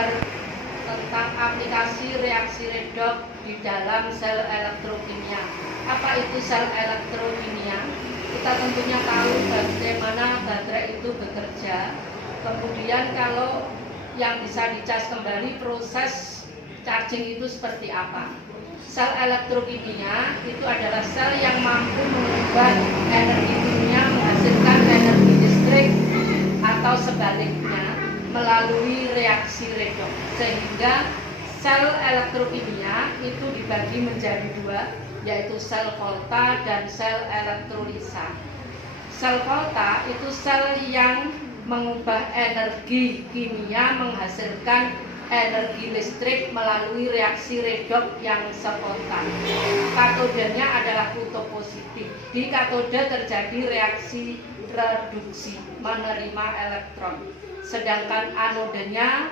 belajar tentang aplikasi reaksi redoks di dalam sel elektrokimia. Apa itu sel elektrokimia? Kita tentunya tahu bagaimana baterai itu bekerja. Kemudian kalau yang bisa dicas kembali, proses charging itu seperti apa. Sel elektrokimia itu adalah sel yang mampu mengubah energi kimia menghasilkan energi listrik atau sebaliknya melalui reaksi redoks. Sehingga sel elektrokimia itu dibagi menjadi dua, yaitu sel volta dan sel elektrolisa. Sel volta itu sel yang mengubah energi kimia menghasilkan energi listrik melalui reaksi redoks yang spontan. Katodenya adalah kutub positif. Di katode terjadi reaksi reduksi menerima elektron. Sedangkan anodenya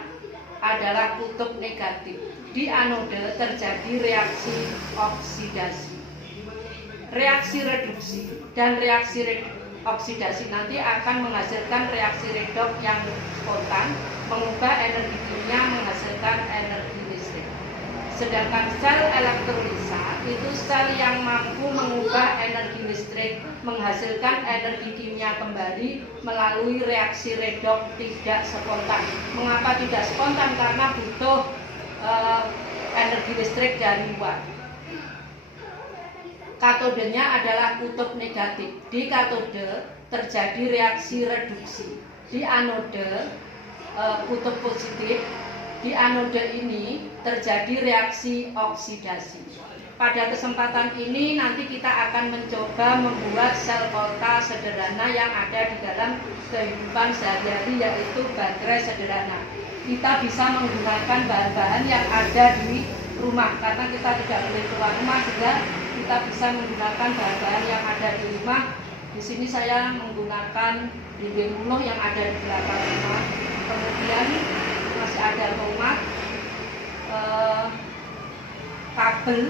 adalah kutub negatif. Di anode terjadi reaksi oksidasi. Reaksi reduksi dan reaksi oksidasi nanti akan menghasilkan reaksi redoks yang spontan, mengubah energi kimia menghasilkan energi listrik. Sedangkan sel elektrolisa itu sel yang mampu mengubah energi listrik menghasilkan energi kimia kembali melalui reaksi redoks tidak spontan. Mengapa tidak spontan? Karena butuh energi listrik dari luar. Katodenya adalah kutub negatif. Di katode terjadi reaksi reduksi. Di anode kutub positif. Di anode ini terjadi reaksi oksidasi. Pada kesempatan ini nanti kita akan mencoba membuat sel volta sederhana yang ada di dalam kehidupan sehari-hari, yaitu baterai sederhana. Kita bisa menggunakan bahan-bahan yang ada di rumah karena kita tidak boleh keluar rumah, juga kita bisa menggunakan bahan-bahan yang ada di rumah. Di sini saya menggunakan dinding puluh yang ada di belakang rumah. Kemudian masih ada tomat, kabel,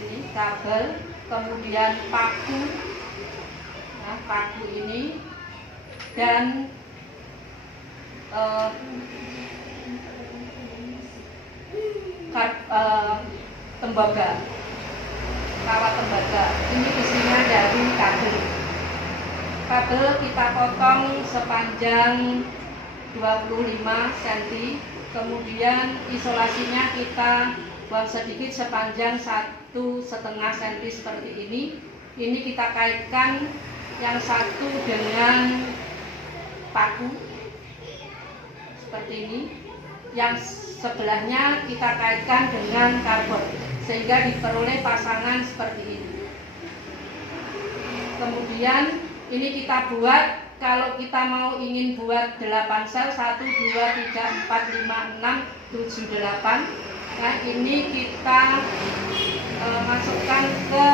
ini kabel, kemudian paku, nah, paku ini, dan tembaga, kawat tembaga. Ini isinya dari kabel. Kabel kita potong sepanjang 25 cm, kemudian isolasinya kita buang sedikit sepanjang 1,5 cm seperti ini. Ini kita kaitkan yang satu dengan paku seperti ini, yang sebelahnya kita kaitkan dengan karbon sehingga diperoleh pasangan seperti ini. Kemudian ini kita buat, kalau kita mau ingin buat 8 sel, 1, 2, 3, 4, 5, 6, 7, 8. Nah ini kita masukkan ke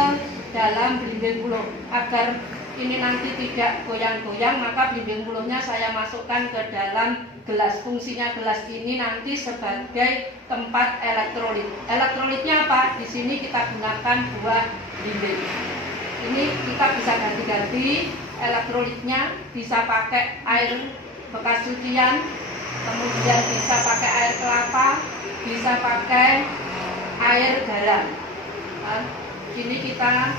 dalam belimbing puluh. Agar ini nanti tidak goyang-goyang, maka belimbing puluhnya saya masukkan ke dalam gelas. Fungsinya gelas ini nanti sebagai tempat elektrolit. Elektrolitnya apa? Di sini kita gunakan buah belimbing. Ini kita bisa ganti-ganti elektrolitnya, bisa pakai air bekas cucian, kemudian bisa pakai air kelapa, bisa pakai air garam. Nah, ini kita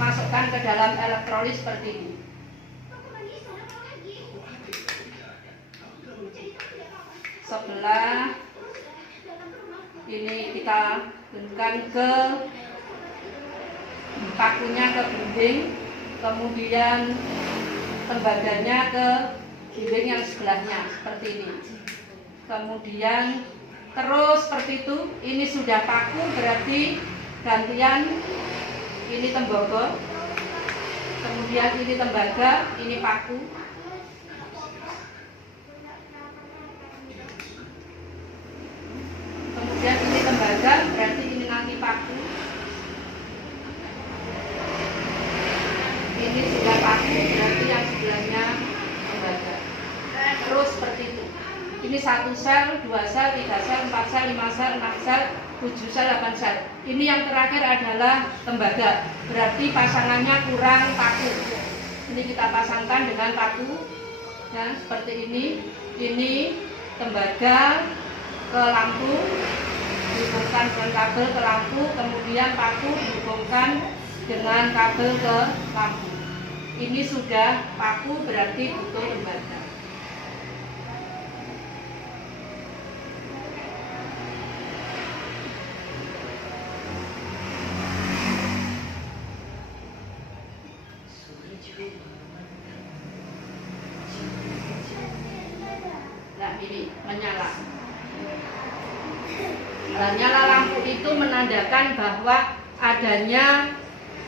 masukkan ke dalam elektrolit seperti ini. Sebelah ini kita bentukkan ke pakunya ke belimbing, kemudian tembaganya ke belimbing yang sebelahnya seperti ini. Kemudian terus seperti itu. Ini sudah paku, berarti gantian ini tembaga, kemudian ini tembaga, ini paku. Kemudian ini tembaga, berarti ini nanti paku. Ini sudah paku, berarti yang sebelahnya tembaga. Terus seperti itu. Ini 1 sel, 2 sel, 3 sel, 4 sel, 5 sel, 6 sel, 7 sel, 8 sel. Ini yang terakhir adalah tembaga. Berarti pasangannya kurang paku. Ini kita pasangkan dengan paku. Ya, seperti ini. Ini tembaga ke lampu, dihubungkan dengan kabel ke lampu, kemudian paku dihubungkan dengan kabel ke lampu. Ini sudah paku, berarti butuh tembaga. Nah, ini menyala. Nyala lampu itu menandakan bahwa adanya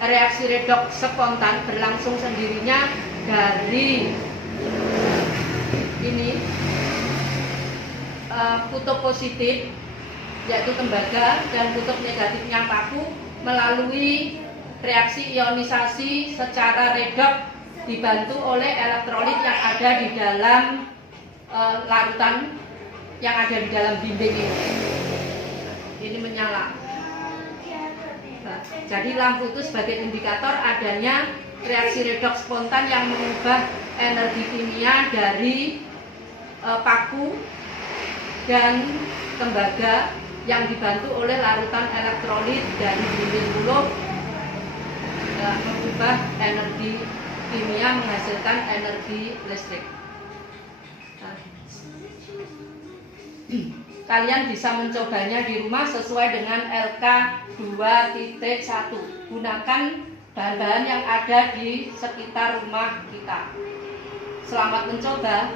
reaksi redoks spontan berlangsung sendirinya dari ini kutub positif yaitu tembaga dan kutub negatifnya paku melalui reaksi ionisasi secara redoks dibantu oleh elektrolit yang ada di dalam larutan yang ada di dalam dinding ini. Ini menyala. Nah, jadi lampu itu sebagai indikator adanya reaksi redoks spontan yang mengubah energi kimia dari paku dan tembaga yang dibantu oleh larutan elektrolit dari dinding mulut, mengubah energi kimia menghasilkan energi listrik. Nah, kalian bisa mencobanya di rumah sesuai dengan LK 2.1. Gunakan bahan-bahan yang ada di sekitar rumah kita. Selamat mencoba.